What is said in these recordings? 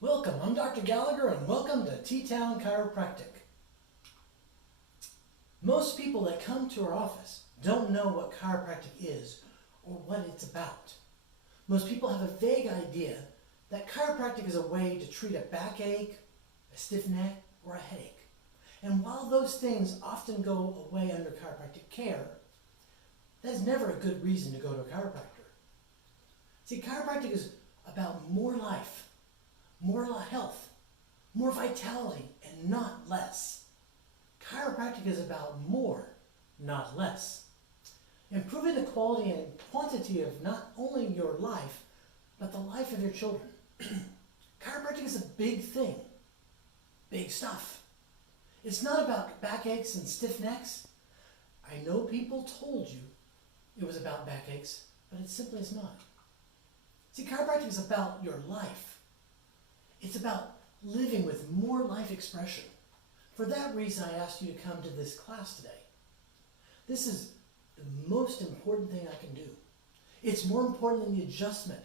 Welcome, I'm Dr. Gallagher and welcome to T-Town Chiropractic. Most people that come to our office don't know what chiropractic is or what it's about. Most people have a vague idea that chiropractic is a way to treat a backache, a stiff neck, or a headache. And while those things often go away under chiropractic care, that's never a good reason to go to a chiropractor. See, chiropractic is about more life, more health, more vitality, and not less. Chiropractic is about more, not less. Improving the quality and quantity of not only your life, but the life of your children. Chiropractic is a big thing, big stuff. It's not about backaches and stiff necks. I know people told you it was about backaches, but it simply is not. See, chiropractic is about your life. It's about living with more life expression. For that reason, I asked you to come to this class today. This is the most important thing I can do. It's more important than the adjustment.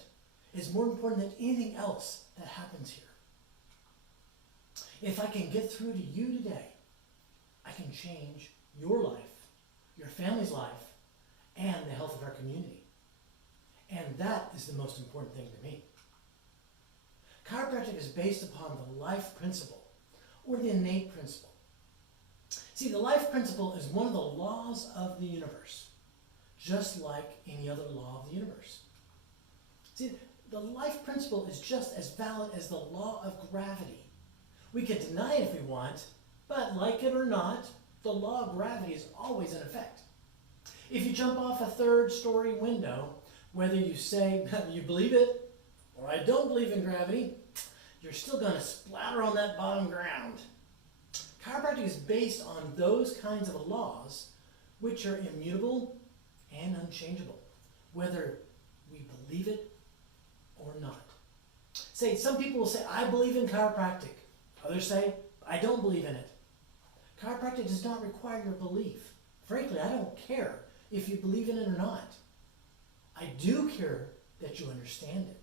It's more important than anything else that happens here. If I can get through to you today, I can change your life, your family's life, and the health of our community. And that is the most important thing to me. Chiropractic is based upon the life principle, or the innate principle. See, the life principle is one of the laws of the universe, just like any other law of the universe. See, the life principle is just as valid as the law of gravity. We can deny it if we want, but like it or not, the law of gravity is always in effect. If you jump off a third-story window, whether you say you believe it or I don't believe in gravity, you're still going to splatter on that bottom ground. Chiropractic is based on those kinds of laws which are immutable and unchangeable, whether we believe it or not. Say, some people will say, I believe in chiropractic. Others say, I don't believe in it. Chiropractic does not require your belief. Frankly, I don't care if you believe in it or not. I do care that you understand it.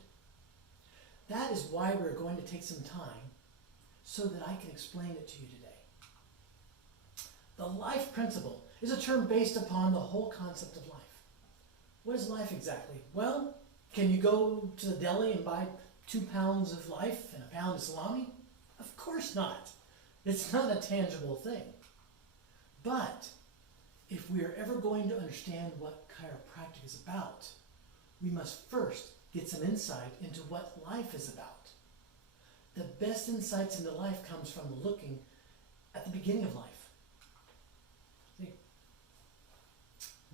That is why we're going to take some time so that I can explain it to you today. The life principle is a term based upon the whole concept of life. What is life exactly? Well, can you go to the deli and buy 2 pounds of life and a pound of salami? Of course not. It's not a tangible thing. But if we are ever going to understand what chiropractic is about, we must first get some insight into what life is about. The best insights into life comes from looking at the beginning of life. See,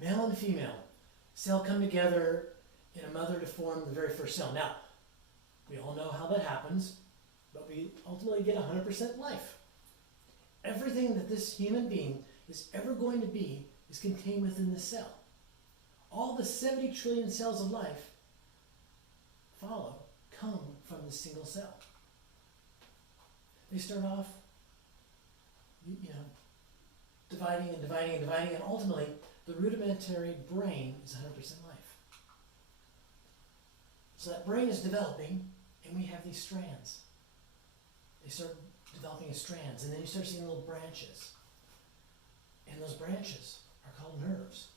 male and female, cell come together in a mother to form the very first cell. Now, we all know how that happens, but we ultimately get 100% life. Everything that this human being is ever going to be is contained within the cell. All the 70 trillion cells of life come from the single cell. They start off, dividing and dividing and dividing, and ultimately, the rudimentary brain is 100% life. So that brain is developing, and we have these strands. They start developing as strands, and then you start seeing little branches. And those branches are called nerves.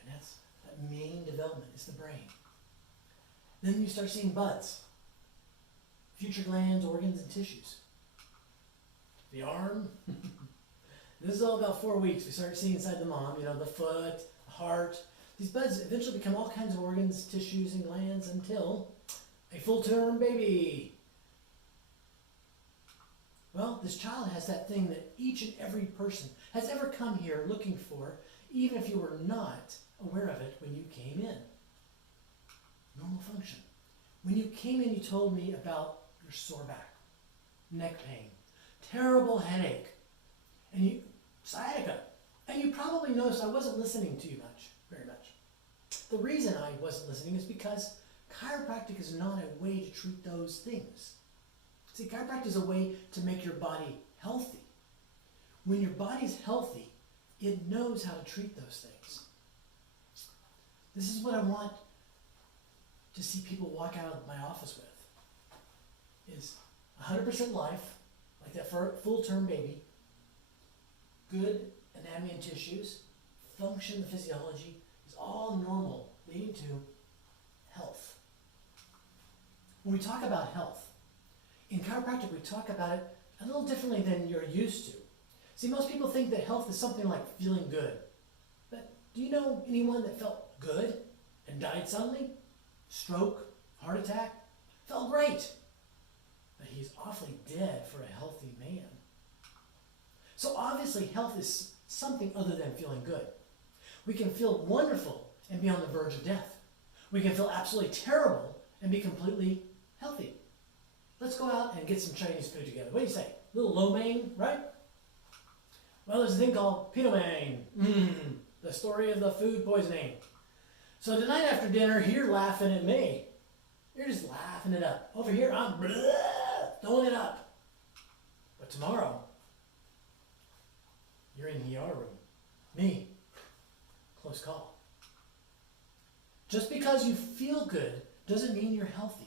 And that's that main development is the brain. Then you start seeing buds, future glands, organs, and tissues. The arm, this is all about 4 weeks. We start seeing inside the mom, the foot, the heart. These buds eventually become all kinds of organs, tissues, and glands until a full-term baby. Well, this child has that thing that each and every person has ever come here looking for, even if you were not aware of it when you came in. Normal function. When you came in, you told me about your sore back, neck pain, terrible headache, and sciatica. And you probably noticed I wasn't listening to you very much. The reason I wasn't listening is because chiropractic is not a way to treat those things. See, chiropractic is a way to make your body healthy. When your body's healthy, it knows how to treat those things. This is what I want to see people walk out of my office with, is 100% life, like that full-term baby, good anatomy and tissues, function, the physiology is all normal, leading to health. When we talk about health, in chiropractic we talk about it a little differently than you're used to. See, most people think that health is something like feeling good. But do you know anyone that felt good and died suddenly? Stroke, heart attack, felt great. But he's awfully dead for a healthy man. So obviously health is something other than feeling good. We can feel wonderful and be on the verge of death. We can feel absolutely terrible and be completely healthy. Let's go out and get some Chinese food together. What do you say? A little lo mein, right? Well, there's a thing called pito mein. The story of the food poisoning. So tonight after dinner, you're laughing at me. You're just laughing it up. Over here, I'm throwing it up. But tomorrow, you're in the ER room. Me, close call. Just because you feel good doesn't mean you're healthy.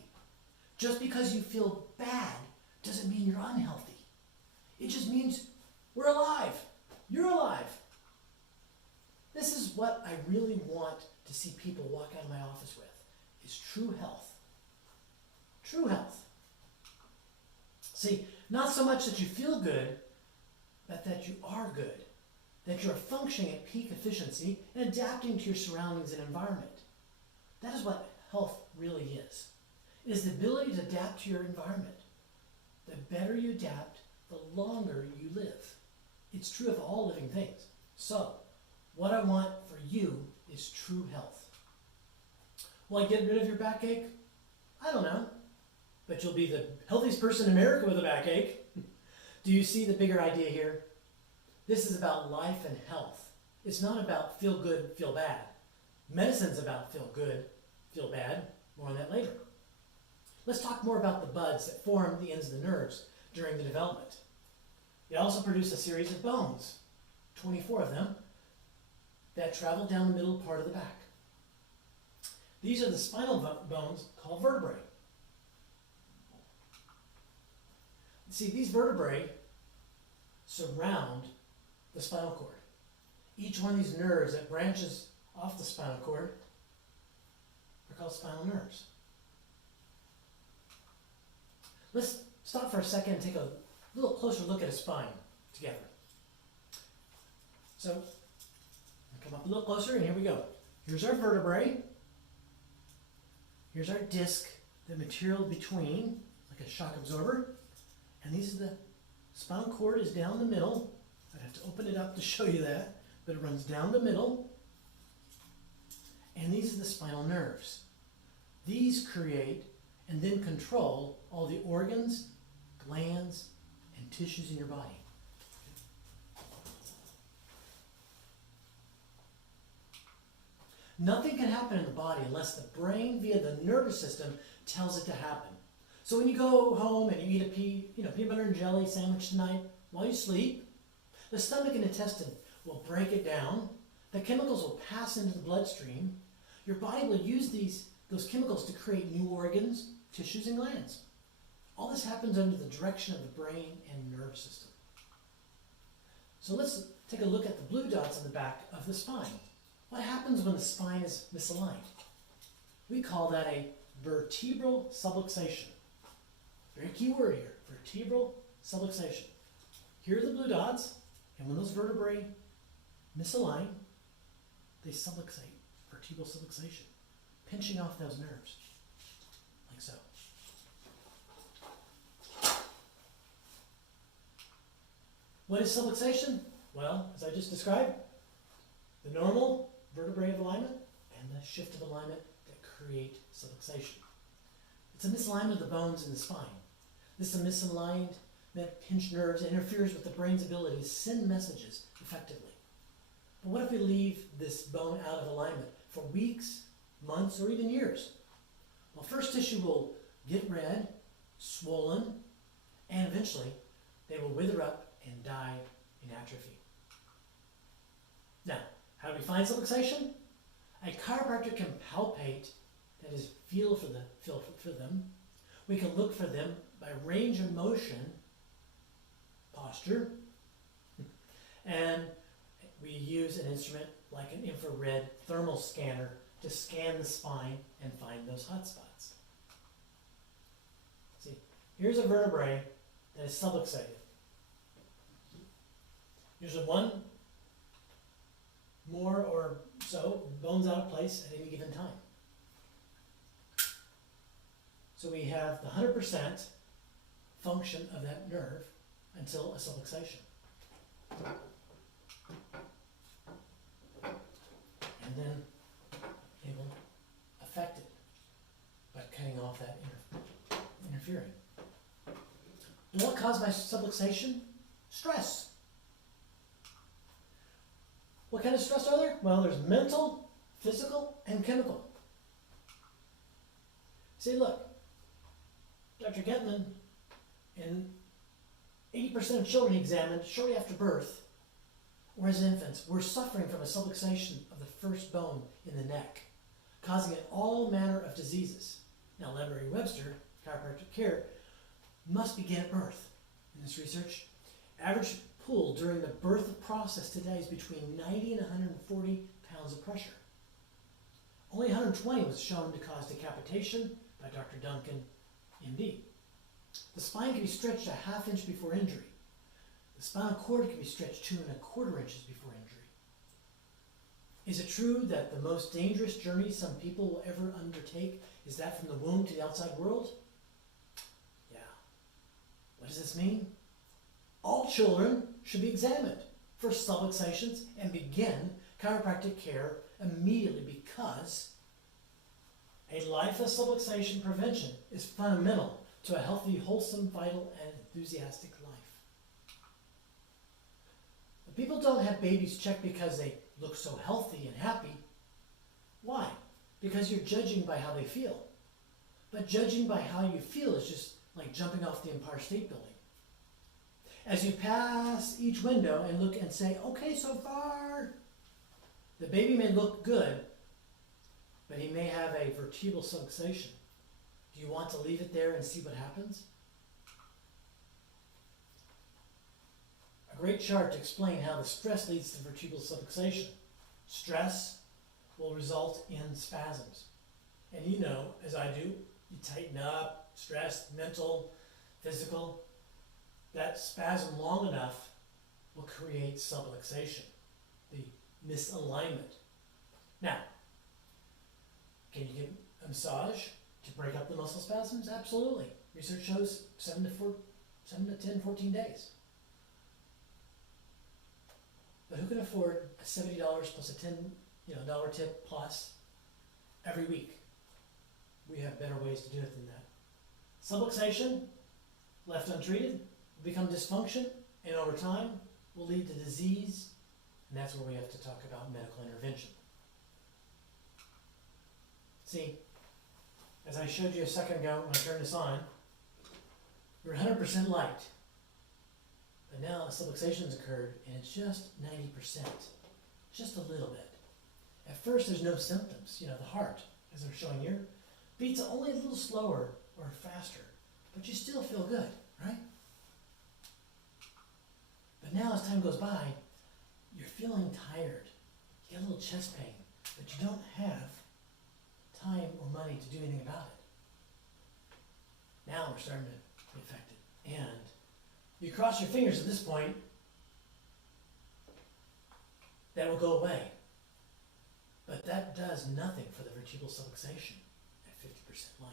Just because you feel bad doesn't mean you're unhealthy. It just means we're alive. You're alive. This is what I really want to see people walk out of my office with, is true health. True health. See, not so much that you feel good, but that you are good. That you're functioning at peak efficiency and adapting to your surroundings and environment. That is what health really is. It is the ability to adapt to your environment. The better you adapt, the longer you live. It's true of all living things. So, what I want for you is true health. Will I get rid of your backache? I don't know. But you'll be the healthiest person in America with a backache. Do you see the bigger idea here? This is about life and health. It's not about feel good, feel bad. Medicine's about feel good, feel bad. More on that later. Let's talk more about the buds that form the ends of the nerves during the development. They also produce a series of bones, 24 of them, that travel down the middle part of the back. These are the spinal bones called vertebrae. See, these vertebrae surround the spinal cord. Each one of these nerves that branches off the spinal cord are called spinal nerves. Let's stop for a second and take a little closer look at a spine together. So, come up a little closer, and here we go. Here's our vertebrae. Here's our disc, the material between, like a shock absorber. And these are the spinal cord is down the middle. I'd have to open it up to show you that, but it runs down the middle. And these are the spinal nerves. These create and then control all the organs, glands, and tissues in your body. Nothing can happen in the body unless the brain, via the nervous system, tells it to happen. So when you go home and you eat a peanut butter and jelly sandwich tonight while you sleep, the stomach and intestine will break it down. The chemicals will pass into the bloodstream. Your body will use those chemicals to create new organs, tissues, and glands. All this happens under the direction of the brain and nervous system. So let's take a look at the blue dots on the back of the spine. What happens when the spine is misaligned? We call that a vertebral subluxation. Very key word here, vertebral subluxation. Here are the blue dots, and when those vertebrae misalign, they subluxate, vertebral subluxation, pinching off those nerves, like so. What is subluxation? Well, as I just described, the normal vertebrae of alignment and the shift of alignment that create subluxation. It's a misalignment of the bones in the spine. This misaligned, pinched nerves interferes with the brain's ability to send messages effectively. But what if we leave this bone out of alignment for weeks, months, or even years? Well, first tissue will get red, swollen, and eventually they will wither up and die in atrophy. Now, how do we find subluxation? A chiropractor can palpate, that is, feel for them. We can look for them by range of motion, posture, and we use an instrument like an infrared thermal scanner to scan the spine and find those hot spots. See, here's a vertebrae that is subluxated. Usually one more or so bones out of place at any given time. So we have the 100% function of that nerve until a subluxation. And then it will affect it by cutting off that interfering. And what caused my subluxation? Stress. What kind of stress are there? Well, there's mental, physical, and chemical. See, look, Dr. Getman, in 80% of children he examined shortly after birth, or as infants, were suffering from a subluxation of the first bone in the neck, causing all manner of diseases. Now, Merriam-Webster, chiropractic care, must begin at birth. In this research, average pull during the birth process today is between 90 and 140 pounds of pressure. Only 120 was shown to cause decapitation by Dr. Duncan, MD. The spine can be stretched a ½ inch before injury. The spinal cord can be stretched 2¼ inches before injury. Is it true that the most dangerous journey some people will ever undertake is that from the womb to the outside world? Yeah. What does this mean? All children should be examined for subluxations and begin chiropractic care immediately, because a life of subluxation prevention is fundamental to a healthy, wholesome, vital, and enthusiastic life. But people don't have babies checked because they look so healthy and happy. Why? Because you're judging by how they feel. But judging by how you feel is just like jumping off the Empire State Building. As you pass each window and look and say, okay, so far, the baby may look good, but he may have a vertebral subluxation. Do you want to leave it there and see what happens? A great chart to explain how the stress leads to vertebral subluxation. Stress will result in spasms. And you know, as I do, you tighten up, stress, mental, physical. That spasm long enough will create subluxation, the misalignment. Now, can you get a massage to break up the muscle spasms? Absolutely. Research shows 7 to 10, 14 days. But who can afford a $70 plus a $10 tip plus every week? We have better ways to do it than that. Subluxation, left untreated, will become dysfunction, and over time will lead to disease, and that's where we have to talk about medical intervention. See, as I showed you a second ago when I turned this on, you're 100% light. But now a subluxation has occurred and it's just 90%, just a little bit. At first there's no symptoms. You know, the heart, as I'm showing here, beats only a little slower or faster, but you still feel good, right? But now as time goes by, you're feeling tired. You get a little chest pain, but you don't have time or money to do anything about it. Now we're starting to be affected. And you cross your fingers at this point, that will go away. But that does nothing for the vertebral subluxation at 50% life.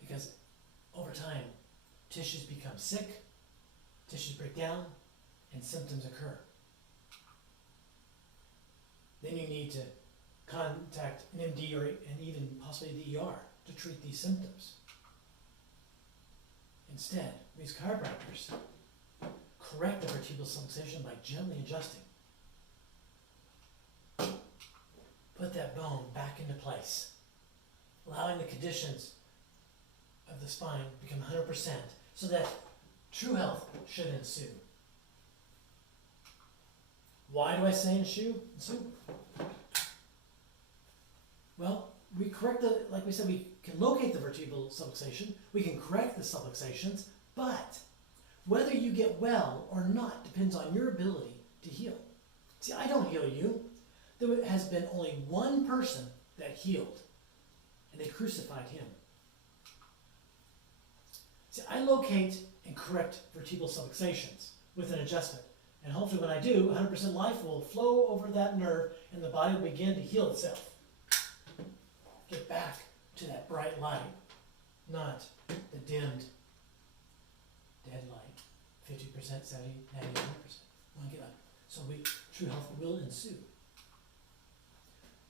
Because over time, tissues become sick, tissues break down, and symptoms occur. Then you need to contact an MD and even possibly the ER to treat these symptoms. Instead, we as chiropractors correct the vertebral subluxation by gently adjusting. Put that bone back into place, allowing the conditions of the spine to become 100% so that true health should ensue. Why do I say ensue? Well, we correct like we said, we can locate the vertebral subluxation, we can correct the subluxations, but whether you get well or not depends on your ability to heal. See, I don't heal you. There has been only one person that healed, and they crucified him. See, I locate and correct vertebral subluxations with an adjustment. And hopefully when I do, 100% life will flow over that nerve and the body will begin to heal itself. Get back to that bright light, not the dimmed, dead light. 50%, 70, 90, 100%. Want to get up. So true health will ensue.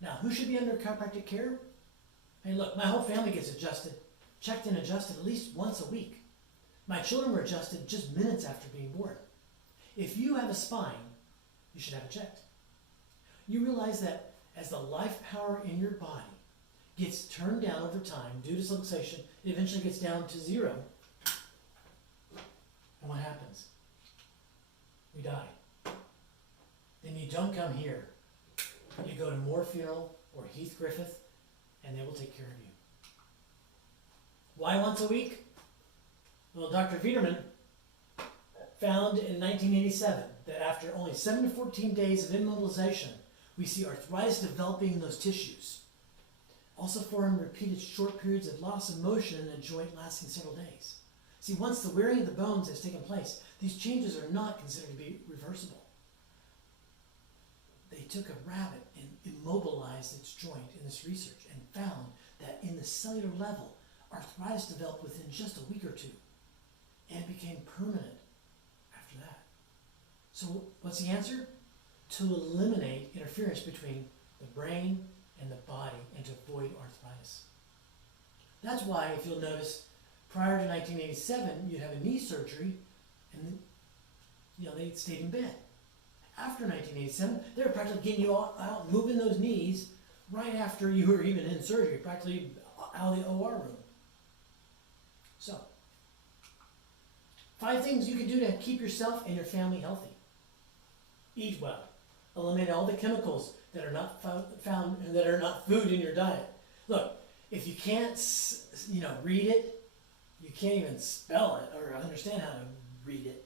Now, who should be under chiropractic care? Hey, look, my whole family gets adjusted, checked and adjusted at least once a week. My children were adjusted just minutes after being born. If you have a spine, you should have it checked. You realize that as the life power in your body gets turned down over time due to subluxation, it eventually gets down to zero. And what happens? We die. Then you don't come here. You go to Moore Funeral or Heath Griffith, and they will take care of you. Why once a week? Well, Dr. Viderman found in 1987 that after only 7 to 14 days of immobilization, we see arthritis developing in those tissues. Also form repeated short periods of loss of motion in a joint lasting several days. See, once the wearing of the bones has taken place, these changes are not considered to be reversible. They took a rabbit and immobilized its joint in this research and found that in the cellular level, arthritis developed within just a week or two and became permanent after that. So what's the answer? To eliminate interference between the brain and the body and to avoid arthritis. That's why, if you'll notice, prior to 1987, you'd have a knee surgery and they stayed in bed. After 1987, they were practically getting you out, moving those knees right after you were even in surgery, practically out of the OR room. So, 5 things you can do to keep yourself and your family healthy. Eat well. Eliminate all the chemicals that are not found and that are not food in your diet. Look, if you can't, read it, you can't even spell it or understand how to read it.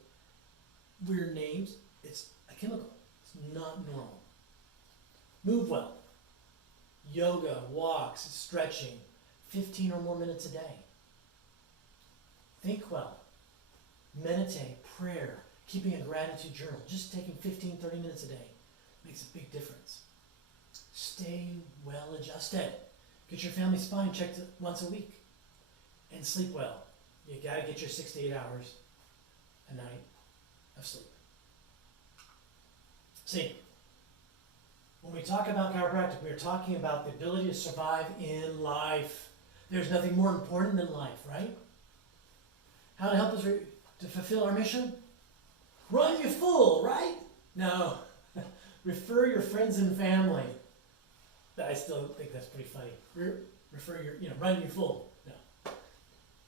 Weird names. It's a chemical. It's not normal. Move well. Yoga, walks, stretching, 15 or more minutes a day. Think well. Meditate, prayer, keeping a gratitude journal. Just taking 15, 30 minutes a day makes a big difference. Stay well adjusted. Get your family spine checked once a week. And sleep well. You gotta get your 6 to 8 hours a night of sleep. See, when we talk about chiropractic, we're talking about the ability to survive in life. There's nothing more important than life, right? How to help us to fulfill our mission? Run you full, right? No. Refer your friends and family. I still think that's pretty funny. Run you full. No.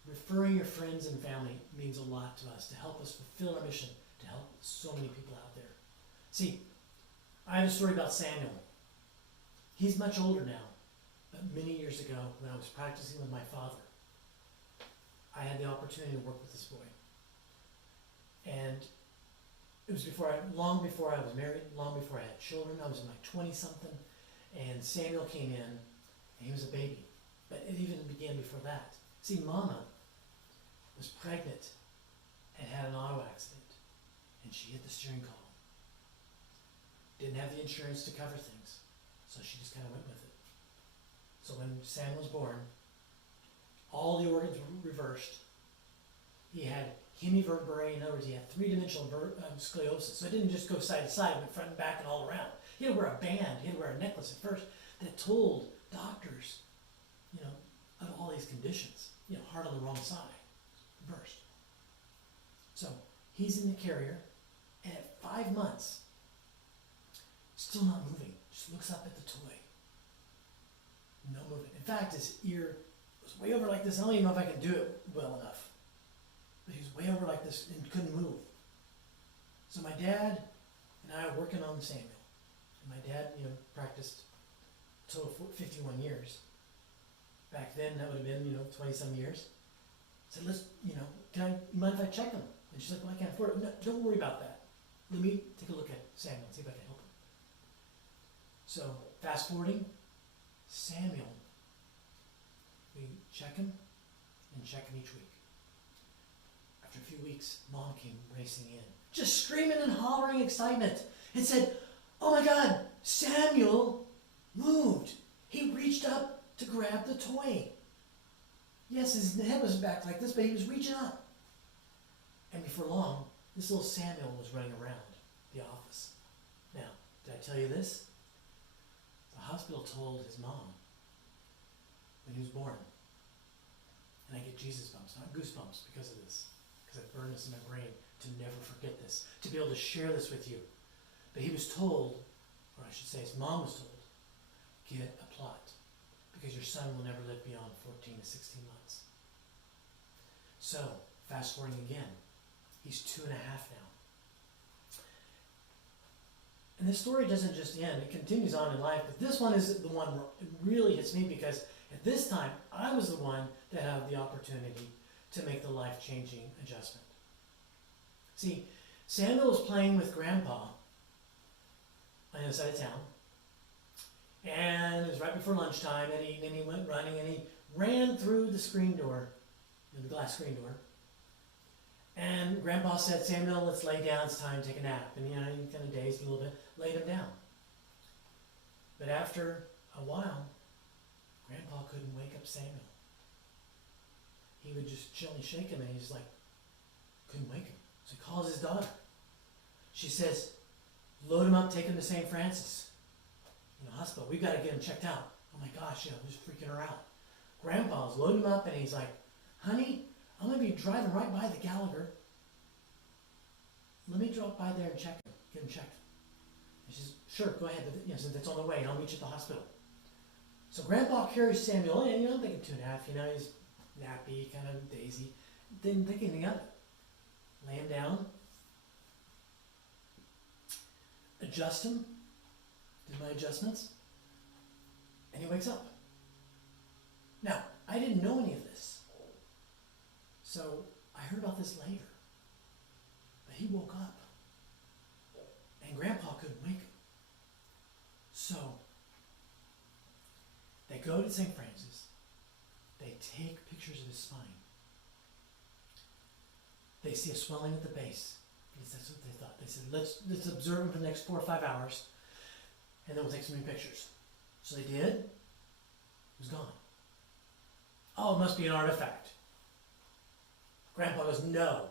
Referring your friends and family means a lot to us to help us fulfill our mission, to help so many people out there. See, I have a story about Samuel. He's much older now, but many years ago when I was practicing with my father, I had the opportunity to work with this boy. And it was long before I was married, long before I had children. I was in my 20-something, and Samuel came in, and he was a baby. But it even began before that. See, Mama was pregnant and had an auto accident, and she hit the steering column. Didn't have the insurance to cover things, so she just kind of went with it. So when Samuel was born, all the organs were reversed. He had hemivertebrae, in other words, he had 3-dimensional scoliosis. So it didn't just go side to side, but front and back and all around. He had to wear a band, he had to wear a necklace at first that told doctors, of all these conditions, heart on the wrong side, reversed. So he's in the carrier, and at 5 months, still not moving, just looks up at the toy. No movement. In fact, his ear was way over like this. I don't even know if I can do it well enough. But he was way over like this and couldn't move. So my dad and I were working on Samuel. And my dad, practiced until 51 years. Back then, that would have been, 20-some years. I said, you mind if I check him? And she's like, well, I can't afford it. No, don't worry about that. Let me take a look at Samuel and see if I can help him. So, fast forwarding, Samuel, we check him and check him each week. After a few weeks, Mom came racing in, just screaming and hollering excitement, and said, oh my God, Samuel moved. He reached up to grab the toy. Yes, his head was back like this, but he was reaching up. And before long, this little Samuel was running around the office. Now, did I tell you this? The hospital told his mom when he was born, and I get Jesus bumps, not goosebumps because of this, because I burned this in my brain to never forget this, to be able to share this with you. But he was told, or I should say his mom was told, get a plot, because your son will never live beyond 14 to 16 months. So, fast forwarding again, he's 2.5 now. And this story doesn't just end, it continues on in life, but this one is the one where it really hits me, because at this time, I was the one that had the opportunity to make the life-changing adjustment. See, Samuel was playing with Grandpa on the other side of town, and it was right before lunchtime, and he went running, and he ran through the screen door, the glass screen door, and Grandpa said, Samuel, let's lay down, it's time to take a nap. And he kind of dazed a little bit, laid him down. But after a while, Grandpa couldn't wake up Samuel. He would just gently shake him, and he just couldn't wake him. So he calls his daughter. She says, load him up, take him to St. Francis in the hospital. We've got to get him checked out. Oh my gosh, just freaking her out. Grandpa's loading him up, and he's like, honey, I'm going to be driving right by the Gallagher. Let me drop by there and check him, get him checked. And she says, sure, go ahead, but since it's on the way, and I'll meet you at the hospital. So Grandpa carries Samuel in, I'm thinking 2.5, he's nappy, kind of daisy. Didn't think anything of it. Lay him down, adjust him, did my adjustments, and he wakes up. Now, I didn't know any of this. So I heard about this later. But he woke up. And Grandpa couldn't wake him. So they go to St. Francis. They take pictures of his spine. They see a swelling at the base. Because that's what they thought. They said, let's observe him for the next 4 or 5 hours, and then we'll take some new pictures. So they did. It was gone. Oh, it must be an artifact. Grandpa goes, no,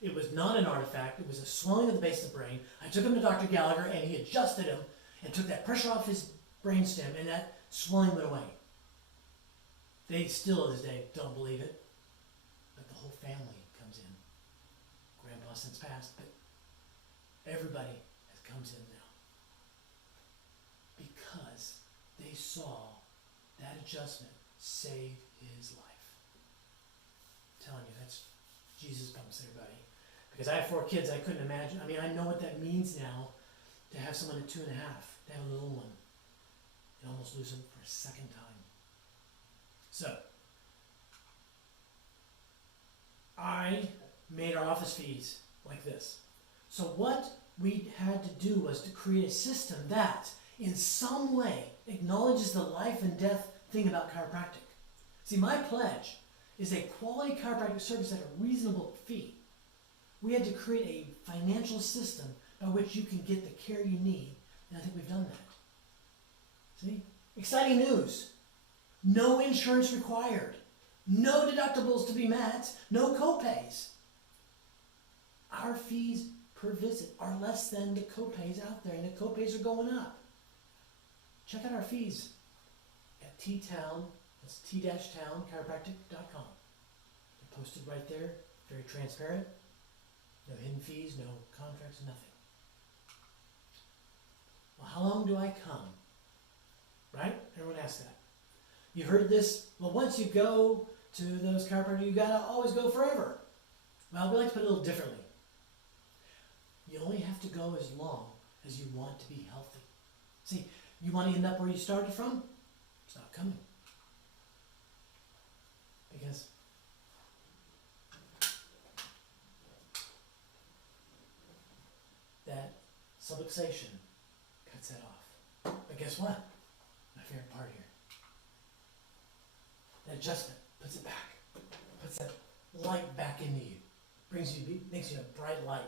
it was not an artifact. It was a swelling of the base of the brain. I took him to Dr. Gallagher, and he adjusted him and took that pressure off his brainstem, and that swelling went away. They still, to this day, don't believe it, but the whole family comes in. Grandpa since passed, but everybody comes in now because they saw that adjustment save his life. I'm telling you, that's Jesus bumps, everybody. Because I have 4 kids, I couldn't imagine. I know what that means now to have someone at 2.5, to have a little one, and almost lose him for a second time. So, I made our office fees like this. So what we had to do was to create a system that, in some way, acknowledges the life and death thing about chiropractic. See, my pledge is a quality chiropractic service at a reasonable fee. We had to create a financial system by which you can get the care you need, and I think we've done that. See? Exciting news. No insurance required. No deductibles to be met. No copays. Our fees per visit are less than the copays out there, and the copays are going up. Check out our fees at T-Town, that's T-Town Chiropractic.com. They're posted right there, very transparent. No hidden fees, no contracts, nothing. Well, how long do I come? Right? Everyone asks that. You heard this, well, once you go to those chiropractors, you gotta always go forever. Well, we like to put it a little differently. You only have to go as long as you want to be healthy. See, you want to end up where you started from? It's not coming. because that subluxation cuts that off. But guess what? My favorite part here. That adjustment puts it back, puts that light back into you, makes you a bright light.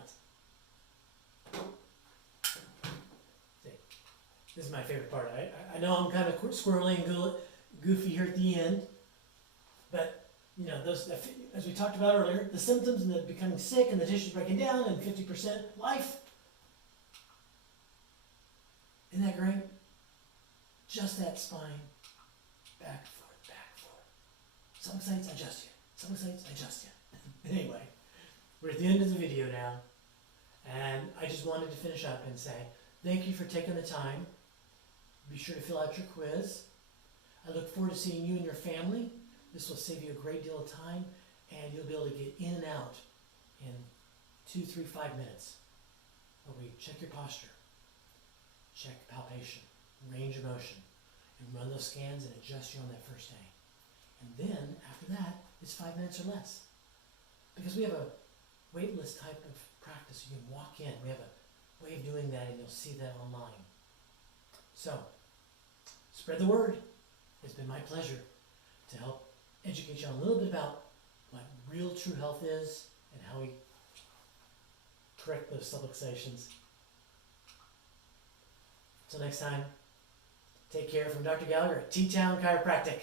See, this is my favorite part. I know I'm kind of squirrely and goofy here at the end, but you know, those, as we talked about earlier, the symptoms and the becoming sick and the tissues breaking down and 50% life. Isn't that great? Just that spine, back, forth, back, forth. Some sites adjust you, some sites adjust you. Anyway, we're at the end of the video now, and I just wanted to finish up and say thank you for taking the time. Be sure to fill out your quiz. I look forward to seeing you and your family. This will save you a great deal of time, and you'll be able to get in and out in 2, 3, 5 minutes, where we check your posture, check palpation, range of motion, and run those scans and adjust you on that first day. And then, after that, it's 5 minutes or less. Because we have a waitlist type of practice. You can walk in. We have a way of doing that, and you'll see that online. So, spread the word. It's been my pleasure to help educate you on a little bit about what real true health is and how we correct those subluxations. Until next time, take care from Dr. Gallagher at T-Town Chiropractic.